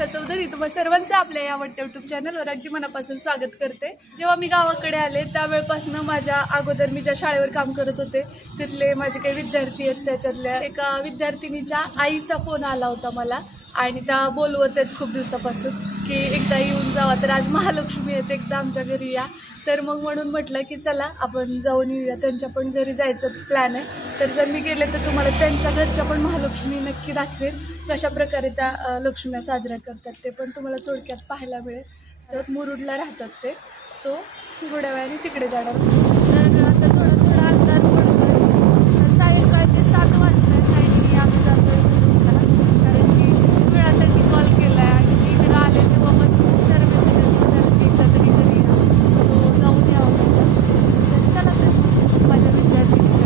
वर्षा चौधरी तुम्हा सर्वांचं आपल्या या आवडत्या यूट्यूब चॅनलवर अगदी मनापासून स्वागत करते। जेव्हा मी गावाकडे आले त्यावेळेपासून माझ्या अगोदर मी ज्या शाळेवर काम करत होते तिथले माझे काही विद्यार्थी आहेत, त्याच्यातल्या एका विद्यार्थिनीच्या आईचा फोन आला होता मला आणि त्या बोलवत आहेत खूप दिवसापासून की एकदा येऊन जावा, तर आज महालक्ष्मी आहेत, एकदा आमच्या घरी या। तर मग म्हणून म्हटलं की चला आपण जाऊन येऊया, त्यांच्या पण घरी जायचं प्लॅन आहे। तर जर मी गेले तर तुम्हाला त्यांच्या घरच्या पण महालक्ष्मी नक्की दाखवेल, कशा प्रकारे त्या लक्ष्म्या साजऱ्या करतात ते पण तुम्हाला थोडक्यात पाहायला मिळेल। तर मुरुडला राहतात ते, सो थोड्या वेळाने तिकडे जाणार। तर आता थोडा अंधार पडतोय, तर सायंकाळचे 7 वाजतात आणि आम्ही जातोय मुरुडला, कारण की खूप वेळा त्यांनी कॉल केला आहे आणि मी इकडे आले तेव्हापासून खूप सारे मेसेजेस होतात की एकदा तरी घरी या, सो जाऊन यावं म्हटलं। तर चला तर माझ्या विद्यार्थिनीच्या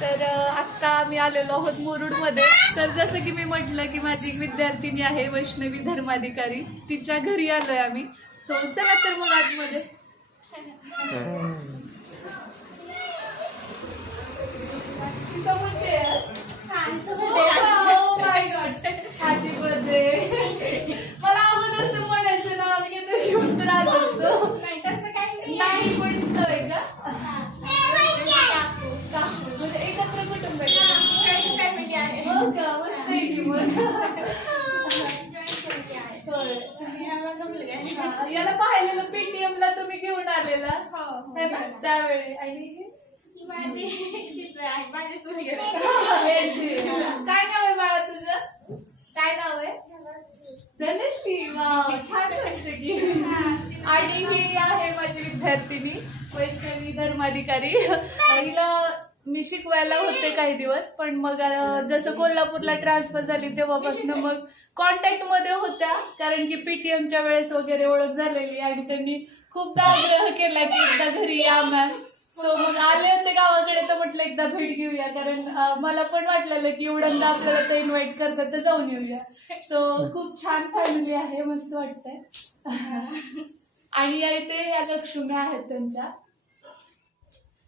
तर आत्ता आम्ही आलेलो आहोत मुरुडमध्ये। तर जसं की मी म्हटलं की माझी एक विद्यार्थिनी आहे वैष्णवी धर्माधिकारी, तिच्या घरी आलोय आम्ही। सो चला तर मग आतमध्ये। मला अगोदर तर म्हणायचं ना घेऊन तर आलो असतो, नाही म्हणतोय का एकत्र कुटुंब आहे, हो का? मस्त आहे की मग। याला पाहिलेलं पेटीएमला तुम्ही घेऊन आलेला त्यावेळी, आणि काय नाव आहे बाळा तुझं? काय नाव आहे? धनश्री। वाव, छान वाटतं की। आणि ही आहे माझी विद्यार्थिनी वैष्णवी धर्माधिकारी। हिला मी शिकवायला होते काही दिवस, पण मग जसं कोल्हापूरला ट्रान्सफर झाली तेव्हापासून मग कॉन्टॅक्ट मध्ये होत्या, कारण की पीटीएमच्या वेळेस वगैरे ओळख झालेली आणि त्यांनी खूपदा आग्रह केला की एकदा घरी या मॅम। सो मग आले होते गावाकडे तर म्हटलं एकदा भेट घेऊया, कारण मला पण वाटलेलं की एवढ्यांदा आपल्याला ते इन्व्हाइट करतात तर जाऊन येऊया। सो खूप छान फॅमिली आहे, मस्त वाटतंय। आणि इथे या लक्ष्म्या आहेत त्यांच्या।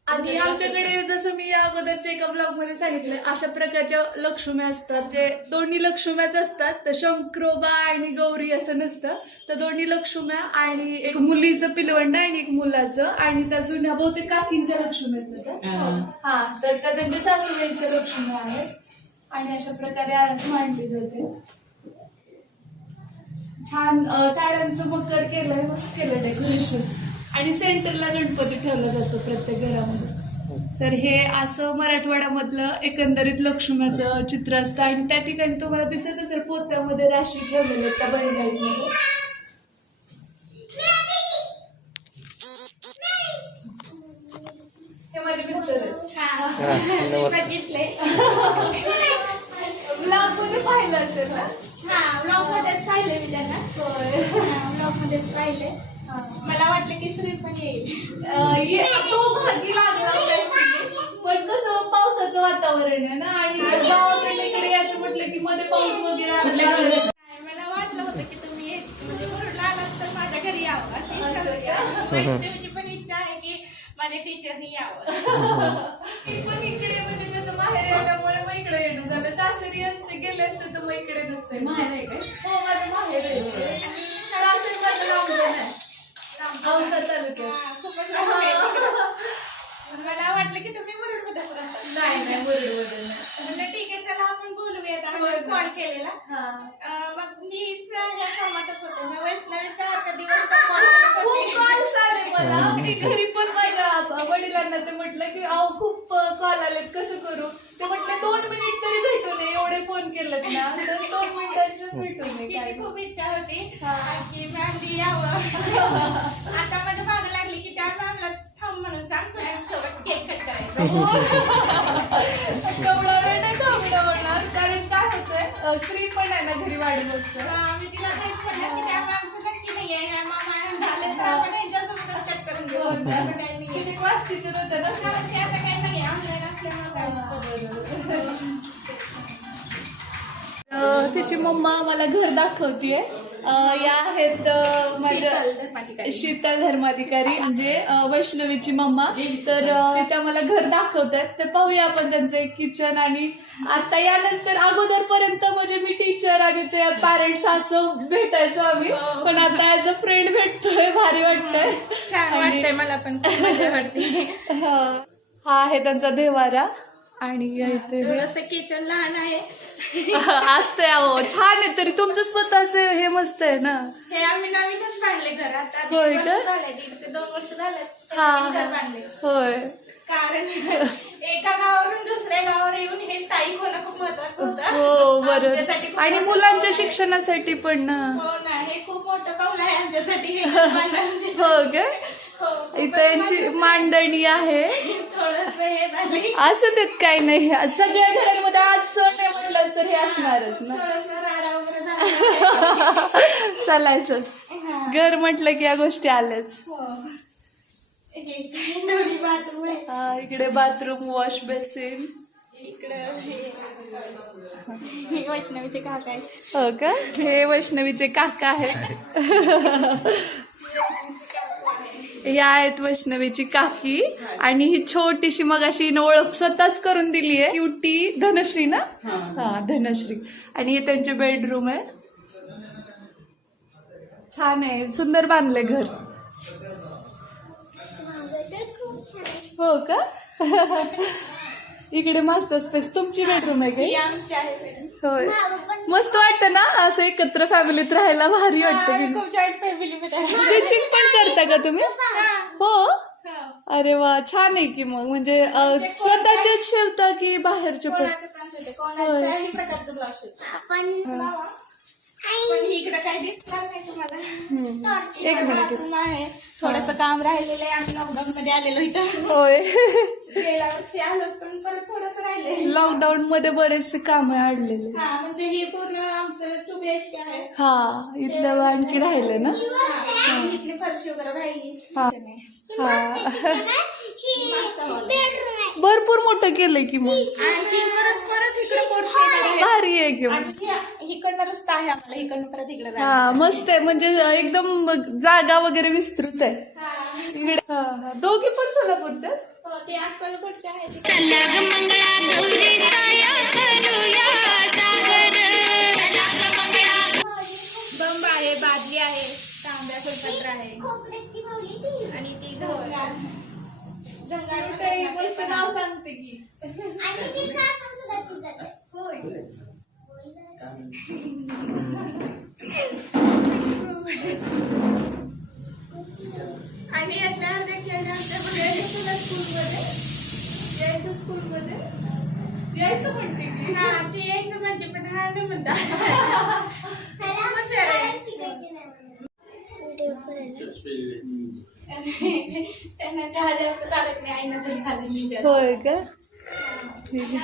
आणि आमच्याकडे जसं मी अगोदरच्या एका ब्लॉग मध्ये सांगितलं, अशा प्रकारच्या लक्ष्म्या असतात, जे दोन्ही लक्ष्म्याच असतात, तर शंकरोबा आणि गौरी असं नसतं, तर दोन्ही लक्ष्म्या आणि एक मुलीचं पिलवंड आणि एक मुलाचं, आणि त्या जुन्या बहुतेक काकींच्या लक्ष्म्या आहेत। हा, तर त्या त्यांच्या सासूबाईंच्या लक्ष्म्या आहेत आणि अशा प्रकारे आरास मांडली जाते। छान साड्यांचं मकर केलंय, मस्त केलं डेकोरेशन, आणि सेंटरला गणपती ठेवला जातो प्रत्येक घरामध्ये। तर हे असं मराठवाड्यामधलं एकंदरीत लक्ष्म्याचं चित्र असतं, आणि त्या ठिकाणी तुम्हाला दिसत असेल पोत्यामध्ये राशी ठेवलेली त्या बैलगाडीमध्ये। हे माझे मिस्टर ब्लॉग मध्ये पाहिलं असेल ना? ब्लॉग मध्येच पाहिले मी त्यांना, ब्लॉग मध्येच पाहिले। मला वाटलं की श्री पण येईल, तो भागी लागला पण कसं पावसाचं वातावरण आहे ना, आणि गावाकडे इकडे यायचं म्हटलं की मध्ये पाऊस वगैरे मला वाटलं होतं की तुम्ही म्हणजे मुरुडला आलात तर माझ्या घरी यावं। वैष्णवीची पण इच्छा आहे की माझ्या टीचरनी यावं। पण इकडे म्हणजे कसं बाहेर आल्यामुळे मग इकडे येणं झालं, सासरी असते गेले असते तर मग इकडे नसते। माहेर आहे का? हो, माझं माहेर आहे, सासरी माझं रामजा नाही, औसा तालुक्यात। मला वाटलं की तुम्ही मुरुडमध्येच राहता। नाही, मुरुडमध्ये नाही। म्हणलं ठीक आहे, चला आपण बोलूयात, कॉल केलेला। मग मी या कामातच होते, मग वैष्णवीचा आता दिवस खूप कॉल्स आले मला, मी घरी पण माझ्या वडिलांना ते म्हटलं की अहो खूप कॉल आलेत, कसं करू? ते म्हटले 2 मिनिट तरी भेटू नये, एवढे फोन केलेत ना, तर 2 मिनिटांचीच भेटू नये। खूप इच्छा होती की मॅमनी यावं। आता माझ्या मागं लागली की त्या मॅमला थांब म्हणून सांग, सोबत केक कट करायचा। तेवढा वेळ नाही थांबणं होणार, कारण काय होतंय स्त्री पण आहे ना घरी वाढ बघतो। मी तिला तेच म्हटलं की त्या मॅमचं नक्की नाही आहे, झालं तर आता काही नाही. किती क्लास टीचर होतं ना. शाळेची आता काही नाही, ऑनलाईन असल्यामुळे काय. तिची मम्मा मला घर दाखवतीये. या आहेत माझ्या शीतल धर्माधिकारी म्हणजे वैष्णवीची मम्मा. तर त्या मला घर दाखवतात. तर पाहूया आपण त्यांचं एक किचन. आणि आता यानंतर अगोदरपर्यंत म्हणजे मी टीचर आणि ते पॅरेंट्स असं भेटायचो आम्ही, पण आता ऍज अ फ्रेंड भेटतोय. भारी वाटतंय. छान वाटतंय मला पण, खूप मजा वाटते. हा आहे त्यांचा देवारा. आणि इथे किचन लहान आहे. असतंय. अहो छान आहे. तरी तुमचं स्वतःच हे मस्त आहे ना. हे आम्ही नवीनच बांधले घर. आता होय का? 1 ते 2 वर्ष झाले हा बांधले. होय. कारण एका गावावरून दुसऱ्या गावावर येऊन हे स्थायिक होणं खूप महत्वाचं होतं. हो बरोबर. आमच्यासाठी खूप आणि मुलांच्या शिक्षणासाठी पण ना. हो ना, हे खूप मोठं पाऊल आहे आमच्यासाठी. हे घर बांधणं. हो का. हो, इथं यांची मांडणी आहे. थोडंसं हे झाली. असं देत काही नाही. सगळ्या घरांमध्ये आज सण म्हटलं तर हे असणारच ना. थोडंसं राडा वगैरे झाला. चालायचंच. घर म्हटलं की या गोष्टी आल्याच. बाथरूम आहे. इकडे बाथरूम, वॉश बेसिन. इकडं हे वैष्णवीचे काका आहेत. हो का. हे वैष्णवीचे काका आहेत. या आहेत वैष्णवीची काकी. आणि ही छोटीशी मग अशी ओळख स्वतःच करून दिली आहे. क्युटी धनश्री ना. हा धनश्री. आणि हे त्यांचे बेडरूम आहे. छान आहे. सुंदर बांधले घर. हो का. इकडे मागचा स्पेस तुमची बेडरूम आहे का. होय. मस्त वाटतं ना असं एकत्र फॅमिलीत राहायला. भारी वाटतं. खूप जॉईंट फॅमिली. स्टिचिंग पण करता का तुम्ही. हो. अरे वा छान आहे की. मग म्हणजे स्वतःचेच शिवता की बाहेरचे पण. इकडे काही दिसणार नाही तुम्हाला. एक मिनिट. आहे थोडस काम राहिलेलं आहे. आम्ही लॉकडाऊन मध्ये आलेलो इथं. होय. गेल्या वर्षी आलो पण परत थोडस राहिले. लॉकडाऊन मध्ये बरेचसे काम अडलेले. हा म्हणजे हे पूर्ण आमचं 2 BHK आहे. हा इथलं आणखी राहिलं ना. इथली फरशी वगैरे राहिली. हा हा. भरपूर मोठं केलंय की. मग आणखी परत इकडे पोर्शन भारी आहे की. मग इकडनं रस्ता आहे आम्हाला. इकडनं परत इकडे जायचं. हा मस्त आहे. म्हणजे एकदम जागा वगैरे विस्तृत आहे. इकडे दोघी पण सोलापूरच्या. हो, ते अक्कलकोटचे आहेत. बंब आहे, बादली आहे, तांब्या फुलपत्र आहे. आणि ती मस्त नाव सांगते की. आणि यातल्या अर्ध्या खेळण्या आमच्याकडे स्कूलमध्ये यायचं स्कूलमध्ये. यायचं म्हणते की. हा ते यायचं म्हणजे पण हा नाही म्हणता. हुशार आहे. त्यांना चहा जास्त चालत नाही. आईनं तरी खाल्लं मी जास्त. होय का. ठीक आहे.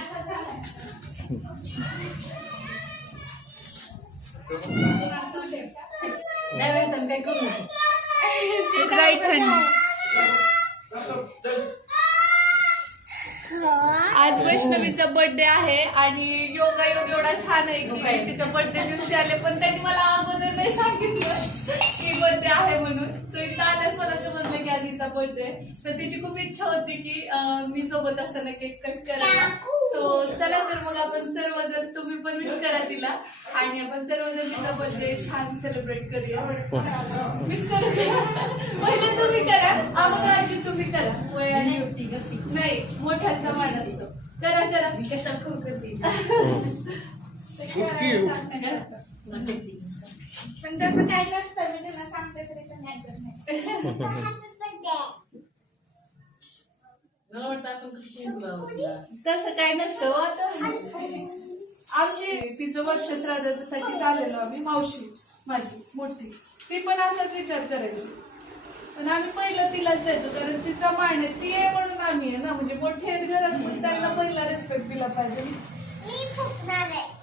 काय करू राईट हँड. आज वैष्णवीचा बर्थडे आहे. आणि योगायोग एवढा छान आहे की तिच्या बर्थडे दिवशी आले. पण त्यांनी मला अगोदर नाही सांगितलं की बर्थडे आहे म्हणून. सो इथं आल्यास मला समजलं की आज हिचा बर्थडे. तर तिची खूप इच्छा होती की मी सोबत असताना केक कट करायला. सो चला तर मग आपण सर्वजण, तुम्ही पण विश करा तिला. आणि आपण सर्वजण तिचा बर्थडे छान सेलिब्रेट करूया. मिस करू. पहिलं तुम्ही करा. अगोदर आजी तुम्ही करा. वय आणि नाही मोठ्यांचा मान असतो. करा करा. पण तसं काय नसतं. मी त्यांना सांगते तरी पण ऐकत नाही. तसं काय नसतं. आमची तिचं वर्ष श्राद्धासाठी चाललेलो आम्ही. मावशी माझी मोठी ती पण असाच विचार करायची. पण आम्ही पहिलं तिलाच द्यायचो. कारण तिचा मान आहे. ती आहे म्हणून आम्ही आहे ना. म्हणजे मोठे आहेत घरात. मग त्यांना पहिला रिस्पेक्ट दिला पाहिजे.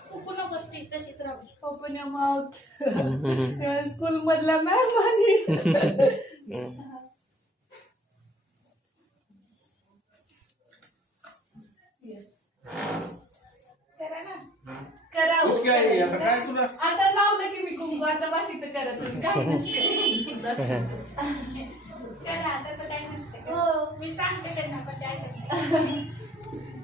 फुकू नकोस ती तशीच राहू. Open your mouth. स्कूल मधला मॅम आणि करा ना. करा हो. काय आता काय तुला आता लावलं की मी कुंकू आता बाकीचं करत होते. काही नसते. करा तसं काही नसतं. हो. मी सांगते त्यांना पण ते ऐकत नाही.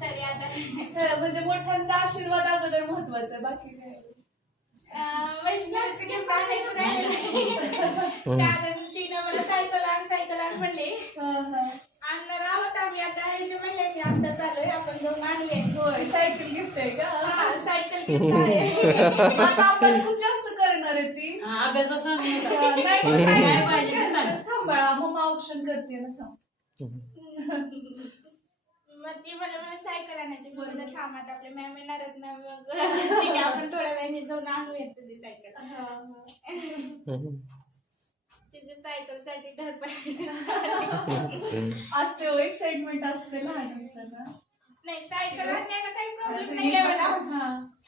तरी आता म्हणजे मोठ्यांचा आशीर्वाद अगोदर महत्वाचा, बाकी काय. वैष्णवचं काही पाहायचं राहिलं नाही. कारण तिनं मला सायकल आण म्हणले. आणणार आहोत आम्ही आता. म्हणले मी आता चालूय, आपण जाऊन आणूया. होय, सायकल गिफ्ट आहे का? हा, सायकल गिफ्ट आहे. आता अभ्यास खूप जास्त करणार आहे ती. थांब बाळा, मग औक्षण करते ना. थांब. मग ती मला सायकल आणायची. बोलणं थांबात आपल्या मॅम येणारच ना, मग ठीक आहे, आपण थोड्या वेळाने जाऊन आणूया तुझी सायकल. तिच्या सायकल साठी धडपड असते हो, एक्साइटमेंट असते लहान असताना. नाही, सायकल आणण्याला काही प्रॉब्लेम नाही आहे मला.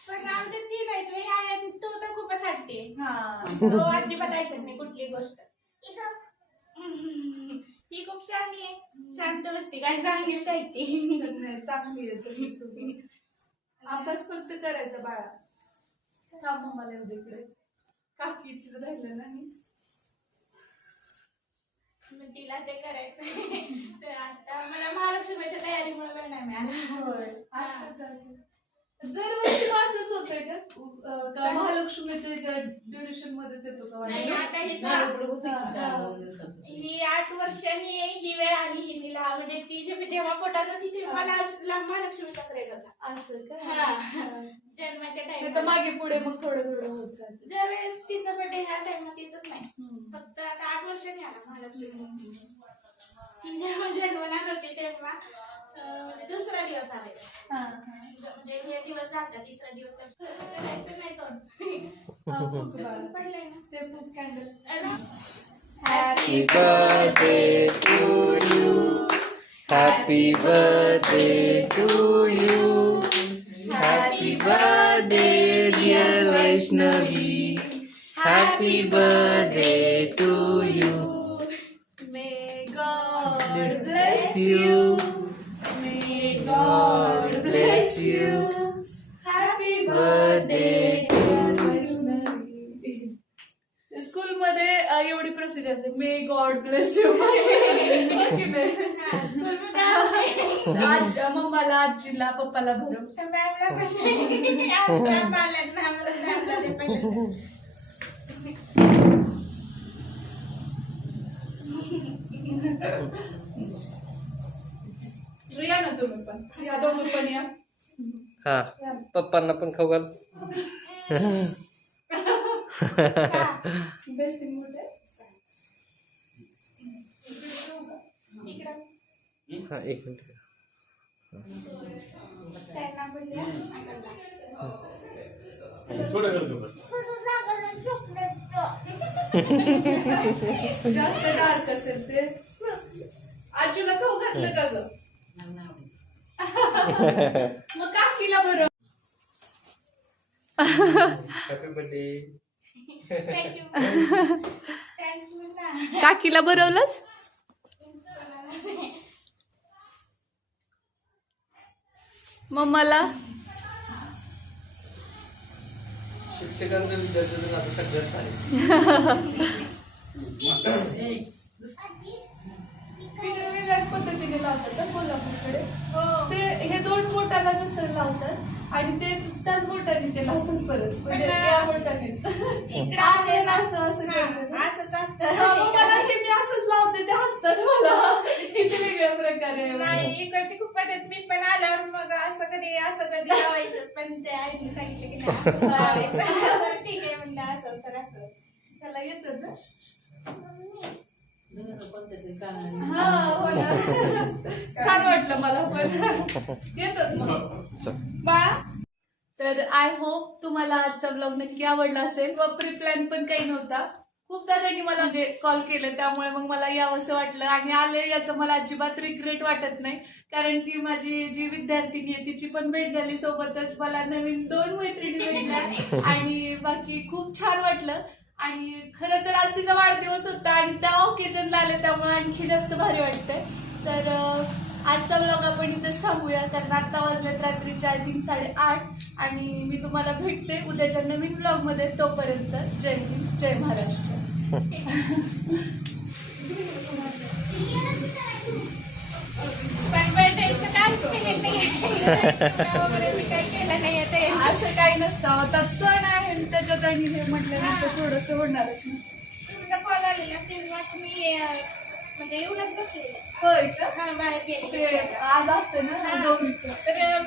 पण आमच्या ती नाही, तो ह्या तो तर खूपच हट्टी. तो अजिबात ऐकत नाही कुठली गोष्ट. ही खूप शहाणी आहे, शांत बसते, काय सांगेल ऐकते. चांगली आहे. अभ्यास फक्त करायचा बाळा. थांब मला येऊ दे इकडे. काकीची राहिलं नाही. मग तिला ते करायचं. तर आता मला महालक्ष्मीच्या तयारीमुळे वेळ नाही मिळाला. दरवर्षी असंच होतंय का? महालक्ष्मीच्या ड्युरेशन मध्येच येतो का? नाही, आता ही 8 वर्षांनी ही वेळ आली. ही तिला म्हणजे ती जेव्हा पोटात होती तेव्हा मला महालक्ष्मीचा प्रेम होता. असं का? जन्माच्या तर टाइम मागे पुढे मग थोडं थोडं होत राहतं. ज्यावेळेस तिचा बर्थडे ह्या टाइमात येतच नाही. फक्त आता 8 वर्षांनी आला महालक्ष्मी. जेव्हा जन्मला होते तेव्हा म्हणजे दुसरा दिवस आलेला. म्हणजे हे दिवस जातात, तिसरा दिवस करायचं नाही तो पडलाय ना ते फूक candle. Happy birthday to you. Happy birthday to you. Happy birthday dear Vaishnavi. Happy birthday to you. May God bless you. May God bless you. Happy birthday dear Vaishnavi. School मध्ये एवढी प्रोसिजर असते. May God bless you. आज मम्माला, आजीला, पप्पाला भरव. या ना तुम्ही पण. या दोघं पण या. हा, पप्पांना पण खाऊ घाल. बेसिंग मोठे. हा, एक मिनिट. थोडं करतो. जास्त डार्क असेल ते. आजूला खाऊ घातलं का ग? मग काकीला बरं. Happy birthday. काकीला बरवलंस? मम्माला? शिक्षकांचं विद्यार्थ्यांचं आता सगळ्यात आहे. तिकडे वेगळ्याच पद्धतीने लावतात ना कोल्हापूरकडे. ते हे 2 बोटाला जसं लावतात आणि ते त्याच बोटाने ते लावतात परत. म्हणजे त्या बोटानेच आहे ना असं असं करतात. असंच असतं. मला हे मी असंच लावते, ते हसतात मला. किती वेगळ्या प्रकारे. नाही, इकडची खूप पद्धत. मी पण आल्यावर मग असं कधी लावायचं, पण ते आईने सांगितलं की नाही असं लावायचं. ठीक आहे म्हणलं, असं तर असं. त्याला येतं ना. हा, हो ना. छान वाटलं मला पण. येतात मग बाळा. तर आय होप तुम्हाला आजचा ब्लॉग नक्की आवडला असेल. व प्री प्लॅन पण काही नव्हता. खूपदा त्यांनी मला म्हणजे कॉल केलं, त्यामुळे मग मला यावंसं वाटलं आणि आले. याचं मला अजिबात रिग्रेट वाटत नाही, कारण ती माझी जी विद्यार्थिनी आहे तिची पण भेट झाली. सोबतच मला नवीन 2 मैत्रिणी भेटल्या आणि बाकी खूप छान वाटलं. आणि खरं तर आज तिचा वाढदिवस होता आणि त्या ओकेजनला आले, त्यामुळे आणखी जास्त भारी वाटतंय. तर आजचा ब्लॉग आपण इथेच थांबूया, कारण आता वाजलेत रात्रीचे आय थिंक 8:30 आणि मी तुम्हाला भेटते उद्याच्या नवीन ब्लॉग मध्ये. तोपर्यंत जय हिंद, जय महाराष्ट्र. असं काही नसतं, आता सण आहे आणि त्याच्यात आणि हे म्हटल्यानंतर थोडस होणारच ना. तुमचा कॉल आलेला तेव्हा तुम्ही म्हणजे येऊनच बसलेले. होय का? हा बाहेर गेले ते आज असते ना गौरीचं. तर